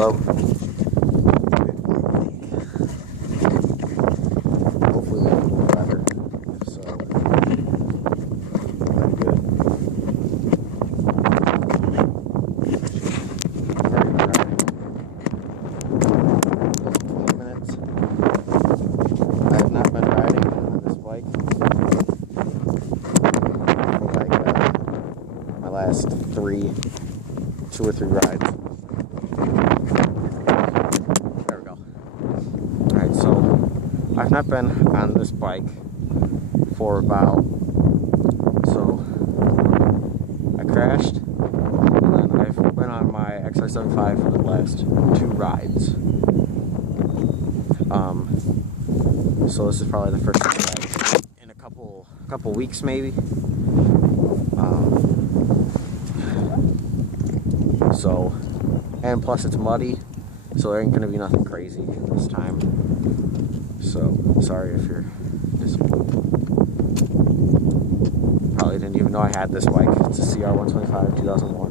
club. Hopefully they will be better. So, I'm good. Very tired. 20 minutes. I have not been riding on this bike for like my last 2 or 3 rides. There we go. Alright, so I've not been on this bike for about, so I crashed and then I've been on my XR75 for the last 2 rides. So this is probably the first ride in a couple weeks maybe. So, and plus it's muddy, so there ain't gonna be nothing crazy this time. So, sorry if you're disappointed. Probably didn't even know I had this bike. It's a CR125 2001.